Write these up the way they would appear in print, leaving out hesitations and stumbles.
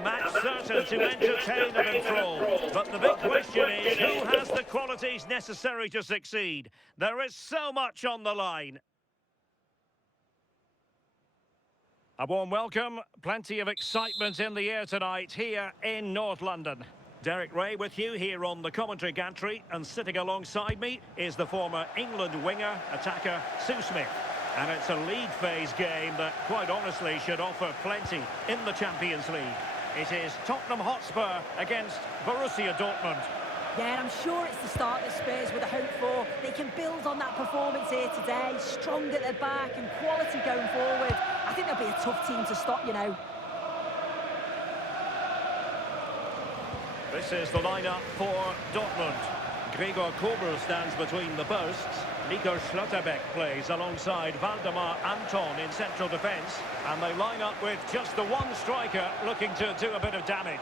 A match certain to entertain and enthrall. But the big question is, who has the qualities necessary to succeed? There is so much on the line. A warm welcome. Plenty of excitement in the air tonight here in North London. Derek Ray with you here on the commentary gantry, and sitting alongside me is the former England winger, attacker, Sue Smith. And it's a league phase game that, quite honestly, should offer plenty in the Champions League. It is Tottenham Hotspur against Borussia Dortmund. Yeah, and I'm sure it's the start that Spurs would have hoped for. They can build on that performance here today, strong at their back and quality going forward. I think they'll be a tough team to stop, you know. This is the lineup for Dortmund. Gregor Kobel stands between the posts. Nico Schlotterbeck plays alongside Waldemar Anton in central defence. And they line up with just the one striker looking to do a bit of damage.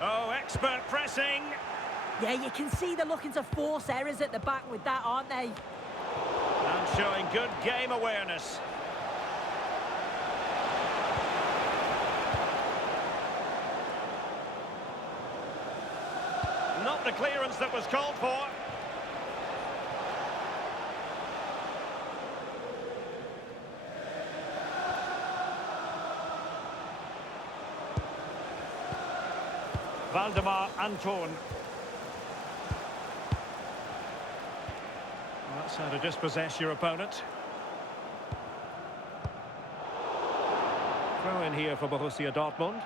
Oh, expert pressing. Yeah, you can see they're looking to force errors at the back with that, aren't they? And showing good game awareness. Not the clearance that was called for. Waldemar Anton. That's how to dispossess your opponent. Throw in here for Borussia Dortmund.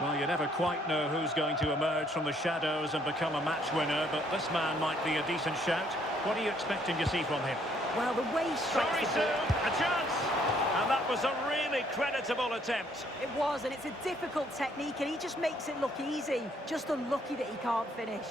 Well, you never quite know who's going to emerge from the shadows and become a match winner, but this man might be a decent shout. What are you expecting to see from him? Well, the way he strikes the ball... a chance! And that was a really creditable attempt. It was, and it's a difficult technique, and he just makes it look easy. Just unlucky that he can't finish.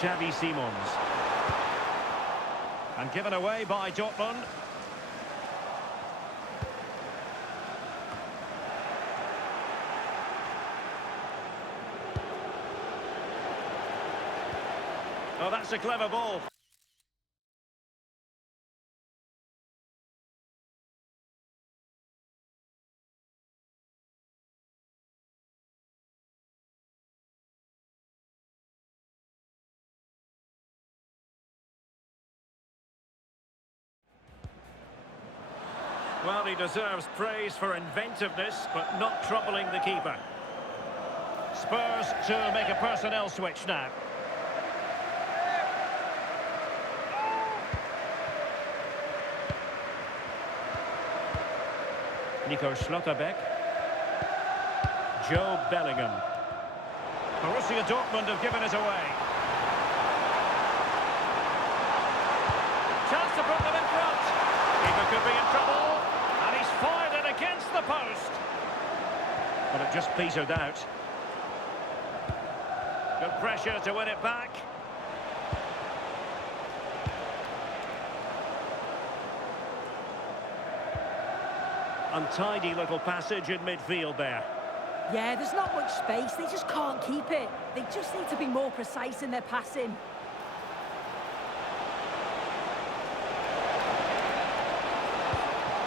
Xavi Simons. And given away by Dortmund. Oh, that's a clever ball. Well, he deserves praise for inventiveness, but not troubling the keeper. Spurs to make a personnel switch now. Nico Schlotterbeck. Joe Bellingham. Borussia Dortmund have given it away. Chance to put them in front. Keeper could be in trouble. And he's fired it against the post. But it just petered out. Good pressure to win it back. Untidy little passage in midfield there. Yeah, there's not much space. They just can't keep it. They just need to be more precise in their passing.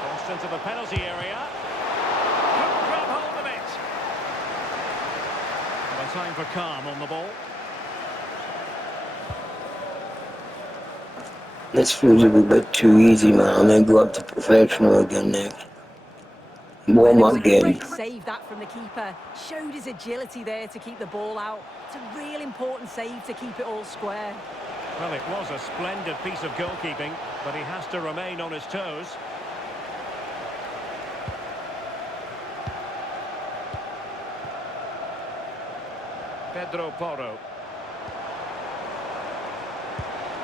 Crossed into the penalty area. Couldn't grab hold of it. And a time for calm on the ball. This feels a bit too easy, man. I'm gonna go up to professional again, Nick. Warm up game. Great save that from the keeper. Showed his agility there to keep the ball out. It's a real important save to keep it all square. Well, it was a splendid piece of goalkeeping, but he has to remain on his toes. Pedro Porro.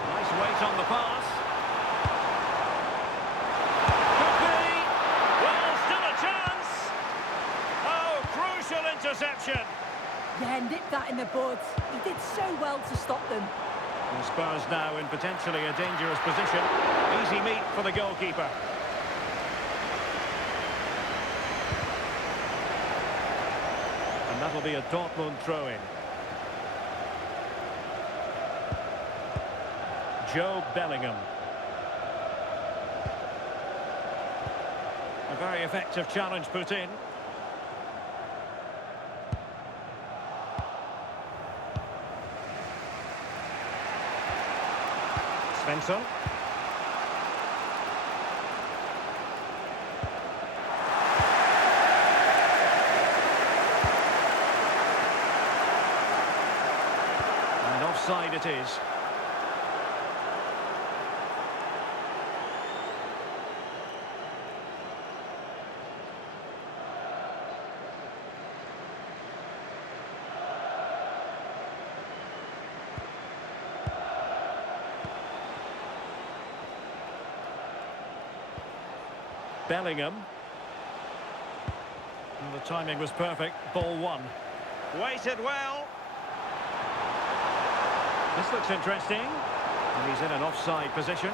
Nice weight on the pass. Could be. and nipped that in the bud. He did so well to stop them. The Spurs now in potentially a dangerous position. Easy meat for the goalkeeper. And that'll be a Dortmund throw-in. Joe Bellingham. A very effective challenge put in. Svensson. And offside it is. Bellingham. And the timing was perfect. Ball one. Weighted well. This looks interesting. And he's in an offside position.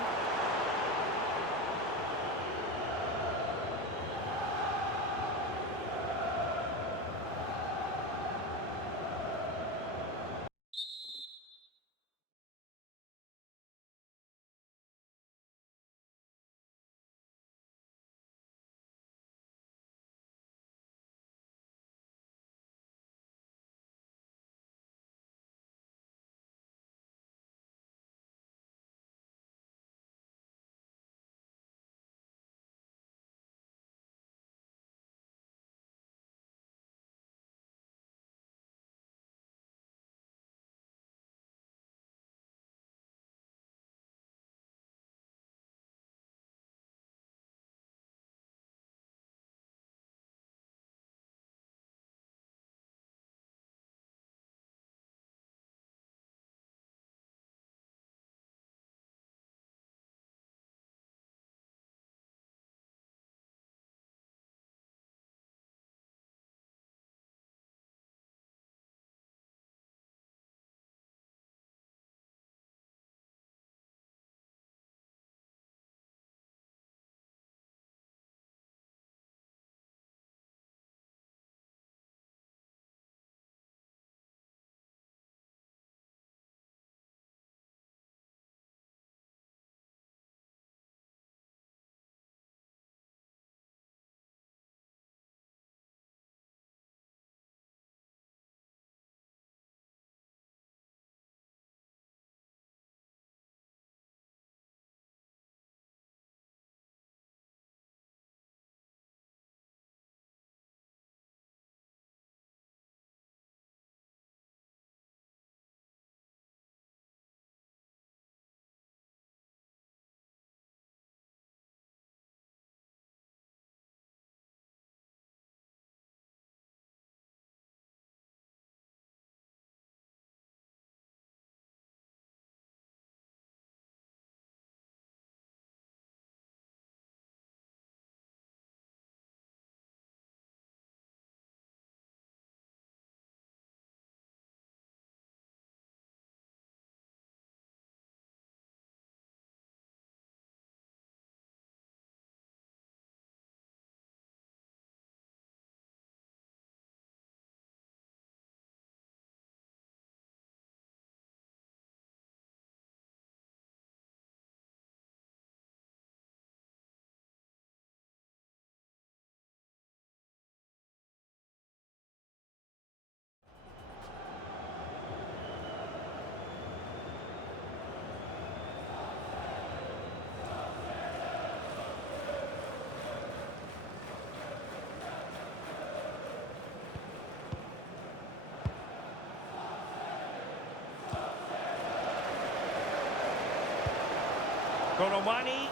Korowani.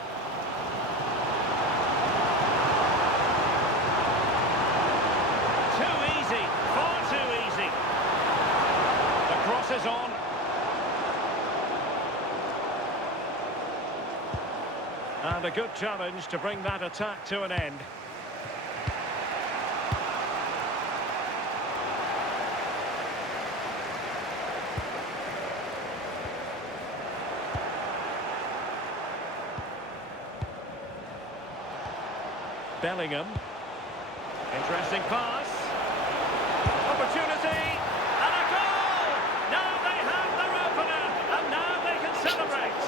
Too easy, far too easy. The cross is on. And a good challenge to bring that attack to an end. Bellingham. Interesting pass. Opportunity. And a goal! Now they have their opener. And now they can celebrate.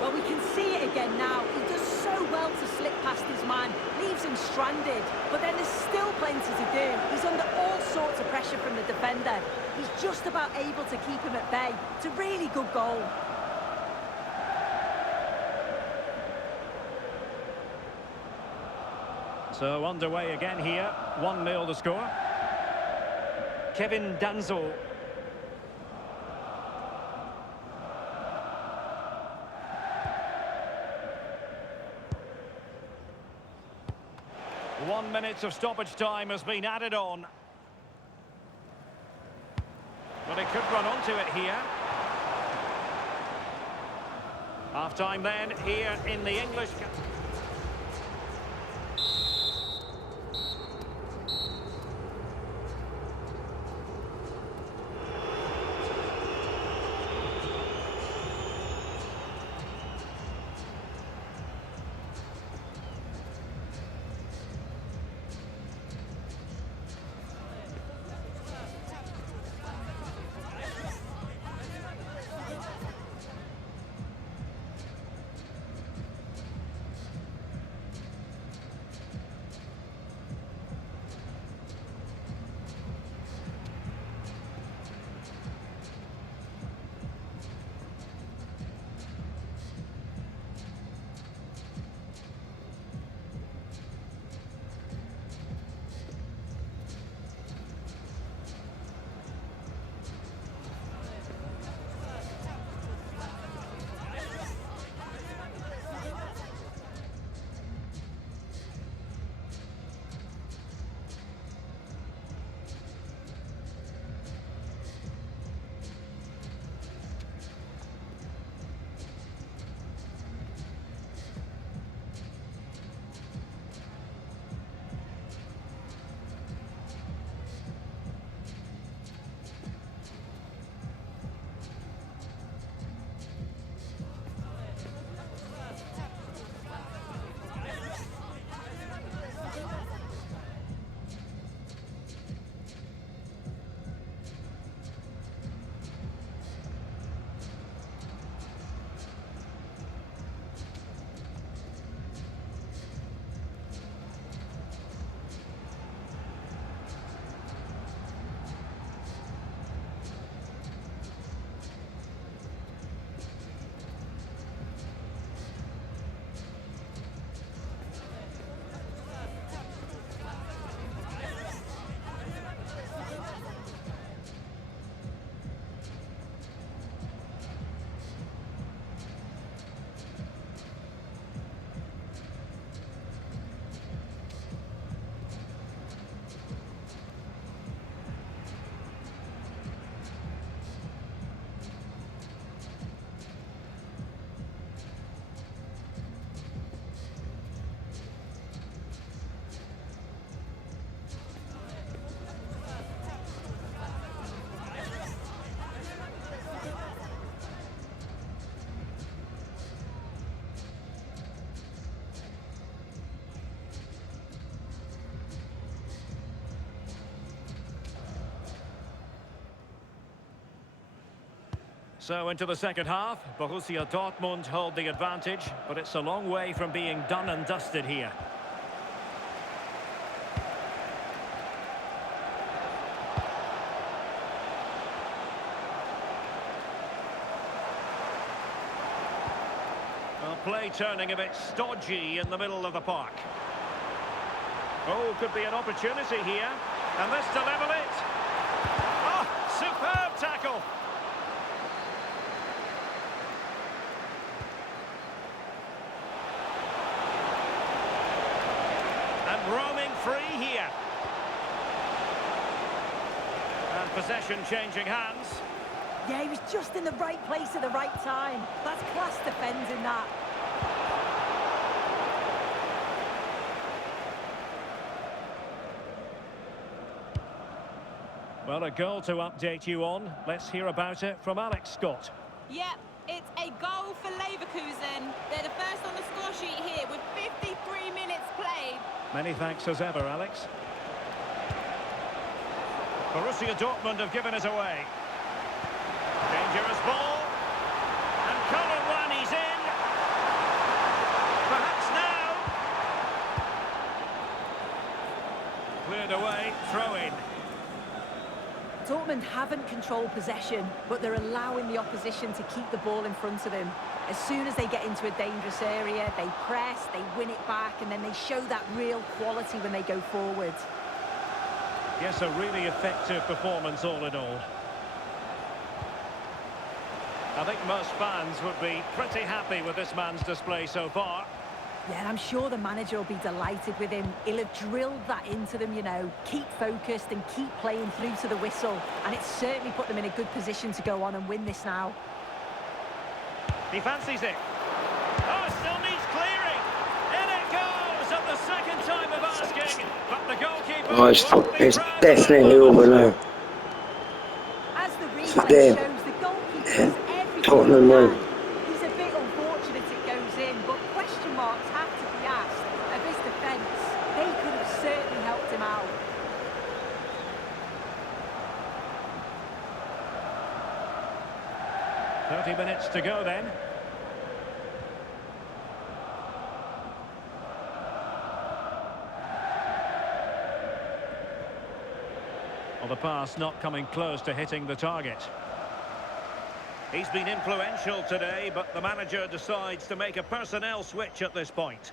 Well, we can see it again now. He does so well to slip past his man, leaves him stranded. But then there's still plenty to do. He's under all sorts of pressure from the defender. He's just about able to keep him at bay. It's a really good goal. So underway again here. 1-0 the score. Kevin Danzo. One minute of stoppage time has been added on. But he could run onto it here. Half-time then, here in the English... So into the second half, Borussia Dortmund hold the advantage, but it's a long way from being done and dusted here. Well, play turning a bit stodgy in the middle of the park. Oh, could be an opportunity here, and this to level it. Oh, superb tackle. Roaming free here. And possession changing hands. Yeah, he was just in the right place at the right time. That's class defending that. Well, a goal to update you on. Let's hear about it from Alex Scott. Yeah, It's a goal for Leverkusen. They're the first on the score sheet here with 53 minutes played. Many thanks as ever, Alex. Borussia Dortmund have given it away. Dangerous ball. And Colin Wani's in. Perhaps now. Cleared away, throw in. Dortmund haven't controlled possession, but they're allowing the opposition to keep the ball in front of them. As soon as they get into a dangerous area, they press, they win it back, and then they show that real quality when they go forward. Yes, a really effective performance all in all. I think most fans would be pretty happy with this man's display so far. Yeah, and I'm sure the manager will be delighted with him. He'll have drilled that into them, you know. Keep focused and keep playing through to the whistle. And it's certainly put them in a good position to go on and win this now. He fancies it. Oh, it still needs clearing. In it goes at the second time of asking. But the goalkeeper Oh, won't be it's proud. definitely over now. As the It's replay dead. shows, the goalkeeper Yeah. does everything Tottenham he win. can. He's a bit unfortunate it goes in, but question marks have to be asked of his defence. They could have certainly helped him out. "30 minutes to go then. Well, the pass not coming close to hitting the target. He's been influential today, but the manager decides to make a personnel switch at this point.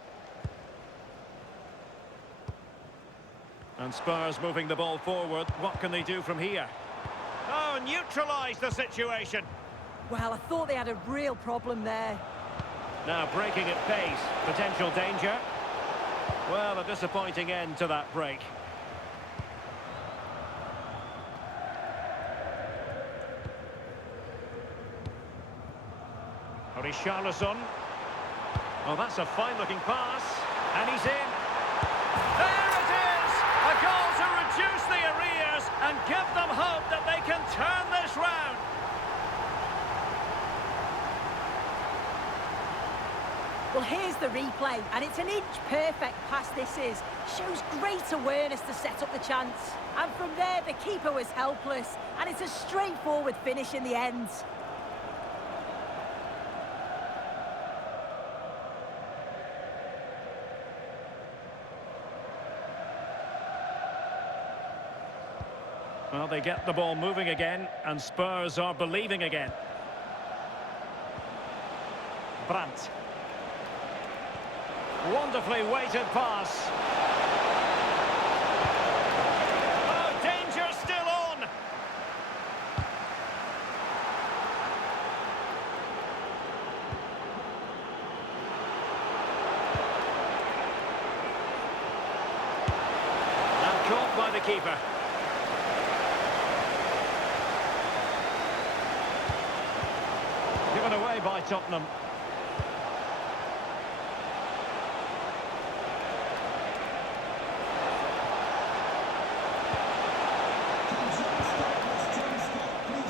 And Spurs moving the ball forward. What can they do from here? Oh, neutralise the situation. Well, I thought they had a real problem there. Now breaking at pace. Potential danger. Well, a disappointing end to that break. Richarlison. Oh, that's a fine-looking pass. And he's in. There it is! A goal to reduce the arrears and give them hope that they can turn this round. Well, here's the replay, and it's an inch-perfect pass this is. Shows great awareness to set up the chance. And from there, the keeper was helpless. And it's a straightforward finish in the end. Well, they get the ball moving again, and Spurs are believing again. Brandt. Wonderfully weighted pass. Oh, danger still on. Now caught by the keeper. Given away by Tottenham.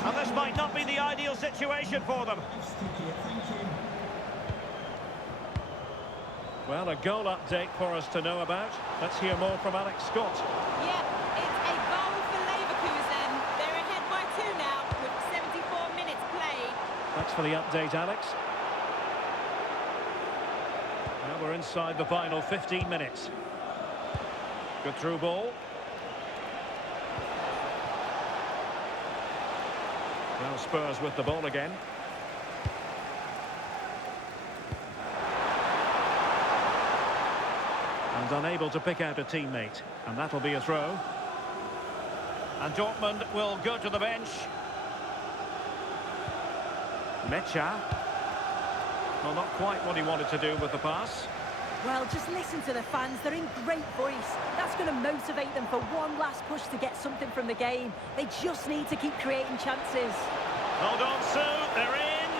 And this might not be the ideal situation for them. Well, a goal update for us to know about. Let's hear more from Alex Scott. Yeah, it's a goal for Leverkusen. They're ahead by 2 now with 74 minutes played. Thanks for the update, Alex. Now we're inside the final 15 minutes. Good through ball. Now Spurs with the ball again. And unable to pick out a teammate. And that'll be a throw. And Dortmund will go to the bench. Mecha. Well, not quite what he wanted to do with the pass. Well, just listen to the fans. They're in great voice. That's going to motivate them for one last push to get something from the game. They just need to keep creating chances. Hold on, Sue. They're in.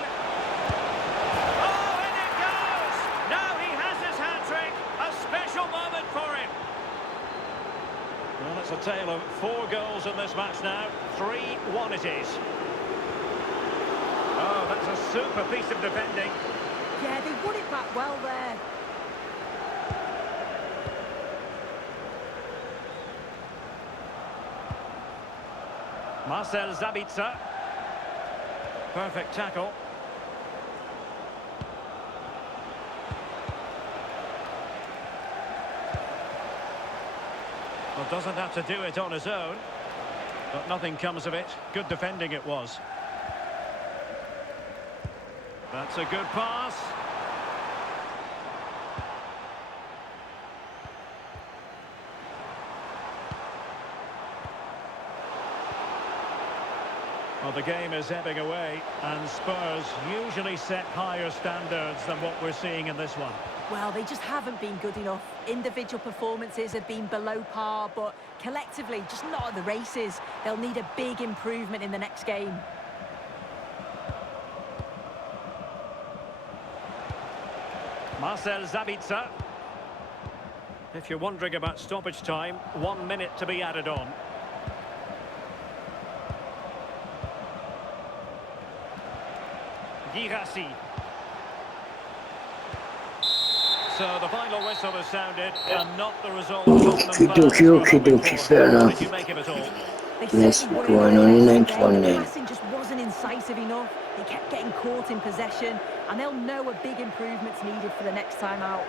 Oh, in it goes! Now he has his hat-trick. A special moment for him. Well, it's a tale of 4 goals in this match now. 3-1 it is. Oh, that's a super piece of defending. Yeah, they won it back well there. Marcel Sabitzer. Perfect tackle. Well, doesn't have to do it on his own. But nothing comes of it. Good defending it was. That's a good pass. Well, the game is ebbing away, and Spurs usually set higher standards than what we're seeing in this one. Well, they just haven't been good enough. Individual performances have been below par, but collectively, just not at the races. They'll need a big improvement in the next game. Marcel Sabitzer. If you're wondering about stoppage time, 1 minute to be added on. Girassi. So the final whistle has sounded, and not the result Okie dokie, fair What enough. did you make of it all? They Let's certainly were go in on the the best next today. one The then. passing just wasn't incisive enough. They kept getting caught in possession, and they'll know a big improvement's needed for the next time out.